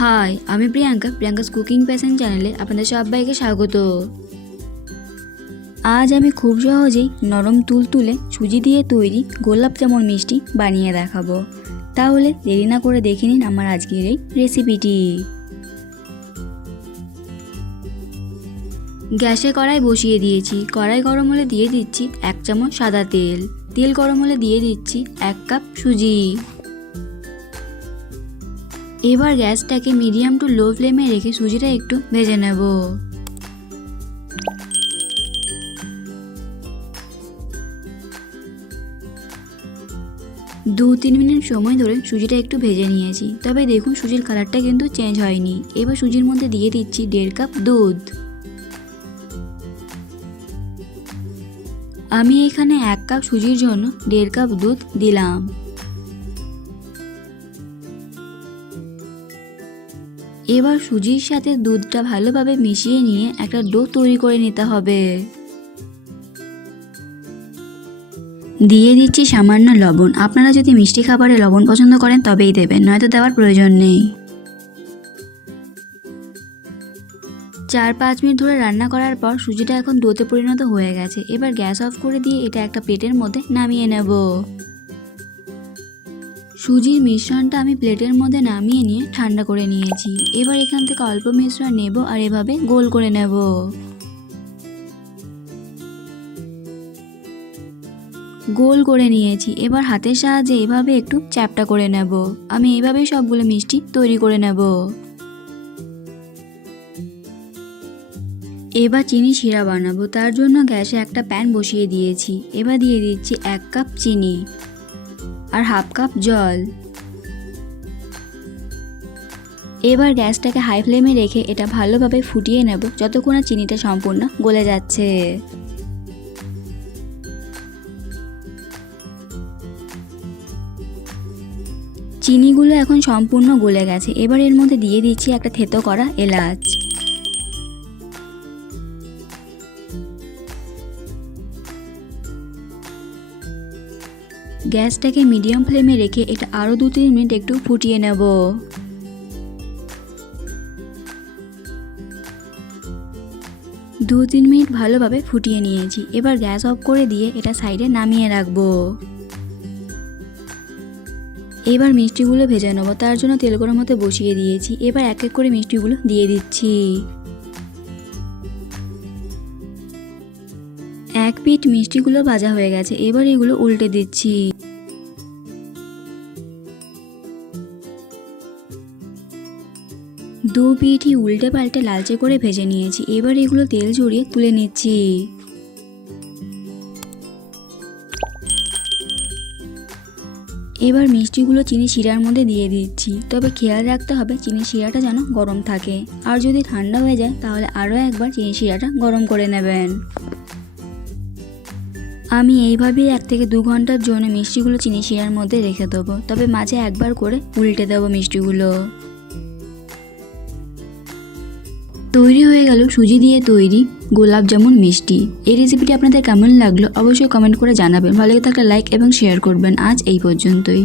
High, আমি Priyanka's cooking passion চ্যানেলে আপনাদের সবাইকে স্বাগত। আজ আমি খুব সহজেই নরম তুলতুলে সুজি দিয়ে তৈরি গোলাপ জামুন মিষ্টি বানিয়ে দেখাবো। তাহলে দেরি না করে দেখে নিন আমার আজকের এই রেসিপিটি। গ্যাসে কড়াই বসিয়ে দিয়েছি। কড়াই গরম হলে দিয়ে দিচ্ছি 1 চামচ সাদা তেল। তেল গরম হলে দিয়ে দিচ্ছি 1 কাপ সুজি। এবার গ্যাসটাকে মিডিয়াম টু লো ফ্লেমে রেখে সুজিটা একটু ভেজে নেব। দু 3 মিনিট সময় ধরে সুজিটা একটু ভেজে নিয়েছি। তবে দেখুন সুজির কালারটা কিন্তু চেঞ্জ হয়নি। এবার সুজির মধ্যে দিয়ে দিচ্ছি 1.5 কাপ দুধ। আমি এখানে 1 কাপ সুজির জন্য 1.5 কাপ দুধ দিলাম। এবার সুজির সাথে দুধটা ভালোভাবে মিশিয়ে নিয়ে একটা ডো তৈরি করে নিতে হবে। দিয়ে দিচ্ছি সামান্য লবণ। আপনারা যদি মিষ্টি খাবারে লবণ পছন্দ করেন তবেই দেবেন, নয়তো দেওয়ার প্রয়োজন নেই। 4-5 মিনিট ধরে রান্না করার পর সুজিটা এখন ডোতে পরিণত হয়ে গেছে। এবার গ্যাস অফ করে দিয়ে এটা একটা প্লেটের মধ্যে নামিয়ে নেব। সুজির মিশ্রণটা আমি প্লেটের মধ্যে নামিয়ে নিয়ে ঠান্ডা করে নিয়েছি। এবার এখান থেকে অল্প মিশ্রণ নেব আর এভাবে গোল করে নেব। গোল করে নিয়েছি। এবার হাতের সাহায্যে এভাবে একটু চ্যাপ্টা করে নেব। আমি এইভাবেই সবগুলো মিষ্টি তৈরি করে নেব। এবার চিনি শিরা বানাবো। তার জন্য গ্যাসে একটা প্যান বসিয়ে দিয়েছি। এবার দিয়ে দিচ্ছি 1 কাপ চিনি আর 1/2 কাপ জল। এবার গ্যাসটাকে হাই ফ্লেমে রেখে এটা ভালোভাবে ফুটিয়ে নেব যতক্ষণ না চিনিটা সম্পূর্ণ গলে যাচ্ছে। চিনিগুলো এখন সম্পূর্ণ গলে গেছে। এবার এর মধ্যে দিয়ে দিচ্ছি একটা থেতো করা এলাচ। গ্যাসটাকে মিডিয়াম ফ্লেমে রেখে এটা আরও 2-3 মিনিট একটু ফুটিয়ে নেব। 2-3 মিনিট ভালোভাবে ফুটিয়ে নিয়েছি। এবার গ্যাস অফ করে দিয়ে এটা সাইডে নামিয়ে রাখবো। এবার মিষ্টিগুলো ভেজে নেব। তার জন্য তেল গরম হতে বসিয়ে দিয়েছি। এবার এক এক করে মিষ্টিগুলো দিয়ে দিচ্ছি। এক পিঠ মিষ্টিগুলো ভাজা হয়ে গেছে। এবার এগুলো উল্টে দিচ্ছি। দু পিঠই উল্টে পাল্টে লালচে করে ভেজে নিয়েছি। এবার এগুলো তেল ঝরিয়ে তুলে নিচ্ছি। এবার মিষ্টিগুলো চিনি শিরার মধ্যে দিয়ে দিচ্ছি। তবে খেয়াল রাখতে হবে চিনি শিরাটা যেন গরম থাকে। আর যদি ঠান্ডা হয়ে যায় তাহলে আরও একবার চিনি শিরাটা গরম করে নেবেন। আমি এইভাবেই 1 থেকে 2 ঘন্টার জন্য মিষ্টিগুলো চিনি শিরার মধ্যে রেখে দেবো। তবে মাঝে একবার করে উল্টে দেবো মিষ্টিগুলো। তৈরি হয়ে গেল সুজি দিয়ে তৈরি গোলাপ জামুন মিষ্টি। এই রেসিপিটি আপনাদের কেমন লাগলো অবশ্যই কমেন্ট করে জানাবেন। ভালো লাগলে লাইক এবং শেয়ার করবেন। আজ এই পর্যন্তই।